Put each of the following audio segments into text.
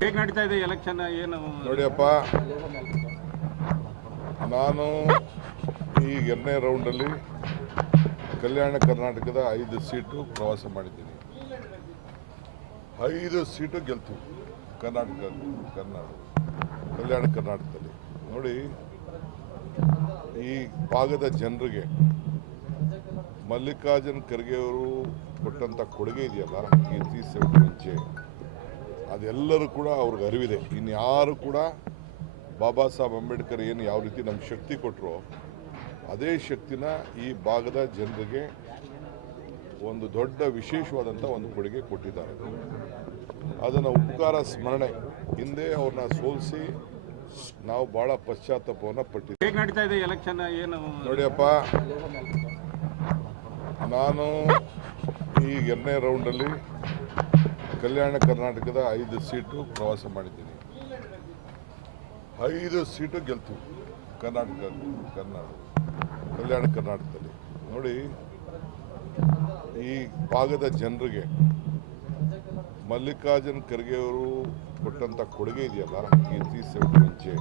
ಹೇಗೆ ನಡೀತಾ ಇದೆ ಎಲೆಕ್ಷನ್ ಏನು ನೋಡಿಯಪ್ಪ, ನಾನು ಈ 2ನೇ ರೌಂಡಲ್ಲಿ ಕಲ್ಯಾಣ ಕರ್ನಾಟಕದ 5 ಸೀಟು ಪ್ರವಾಸ ಮಾಡಿದ್ದೀನಿ. 5 ಸೀಟು ಗೆಲ್ತೀವಿ ಕಲ್ಯಾಣ ಕರ್ನಾಟಕದಲ್ಲಿ. ನೋಡಿ, ಈ ಭಾಗದ ಜನರಿಗೆ ಮಲ್ಲಿಕಾರ್ಜುನ್ ಖರ್ಗೆ ಅವರು ಕೊಟ್ಟಂಥ ಕೊಡುಗೆ ಇದೆಯಲ್ಲ, ಈ 371 ಅದೆಲ್ಲರೂ ಕೂಡ ಅವ್ರಿಗೆ ಅರಿವಿದೆ. ಇನ್ಯಾರು ಕೂಡ ಬಾಬಾ ಸಾಹೇಬ್ ಅಂಬೇಡ್ಕರ್ ಏನು ಯಾವ ರೀತಿ ನಮ್ಗೆ ಶಕ್ತಿ ಕೊಟ್ಟರು, ಅದೇ ಶಕ್ತಿನ ಈ ಭಾಗದ ಜನರಿಗೆ ಒಂದು ದೊಡ್ಡ ವಿಶೇಷವಾದಂಥ ಒಂದು ಕೊಡುಗೆ ಕೊಟ್ಟಿದ್ದಾರೆ. ಅದನ್ನು ಉಪಕಾರ ಸ್ಮರಣೆ ಹಿಂದೆ ಅವ್ರನ್ನ ಸೋಲಿಸಿ ನಾವು ಭಾಳ ಪಶ್ಚಾತ್ತಾಪವನ್ನು ಪಟ್ಟಿದ್ದೀವಿ. ಹೇಗೆ ನಡೀತಾ ಇದೆ ಎಲೆಕ್ಷನ್ ಏನು ನೋಡಿಯಪ್ಪ, ನಾನು ಈ 2ನೇ ರೌಂಡಲ್ಲಿ ಕಲ್ಯಾಣ ಕರ್ನಾಟಕದ 5 ಸೀಟು ಪ್ರವಾಸ ಮಾಡಿದ್ದೀನಿ. 5 ಸೀಟು ಗೆಲ್ತೀವಿ ಕಲ್ಯಾಣ ಕರ್ನಾಟಕದಲ್ಲಿ. ನೋಡಿ, ಈ ಭಾಗದ ಜನರಿಗೆ ಮಲ್ಲಿಕಾರ್ಜುನ್ ಖರ್ಗೆ ಅವರು ಕೊಟ್ಟಂಥ ಕೊಡುಗೆ ಇದೆಯಲ್ಲ, ಈ 371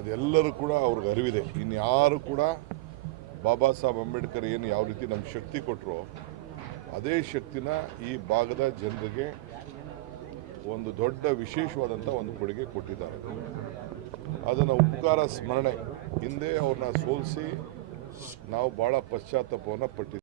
ಅದೆಲ್ಲರೂ ಕೂಡ ಅವ್ರಿಗೆ ಅರಿವಿದೆ. ಇನ್ಯಾರು ಕೂಡ ಬಾಬಾ ಸಾಹೇಬ್ ಅಂಬೇಡ್ಕರ್ ಏನು ಯಾವ ರೀತಿ ನಮ್ಗೆ ಶಕ್ತಿ ಕೊಟ್ಟರು, ಅದೇ ಶಕ್ತಿನ ಈ ಭಾಗದ ಜನರಿಗೆ ಒಂದು ದೊಡ್ಡ ವಿಶೇಷವಾದಂಥ ಒಂದು ಕೊಡುಗೆ ಕೊಟ್ಟಿದ್ದಾರೆ. ಅದನ್ನು ಉಪಕಾರ ಸ್ಮರಣೆ ಹಿಂದೆ ಅವ್ರನ್ನ ಸೋಲಿಸಿ ನಾವು ಭಾಳ ಪಶ್ಚಾತ್ತಾಪವನ್ನು ಪಟ್ಟಿದ್ದೀವಿ.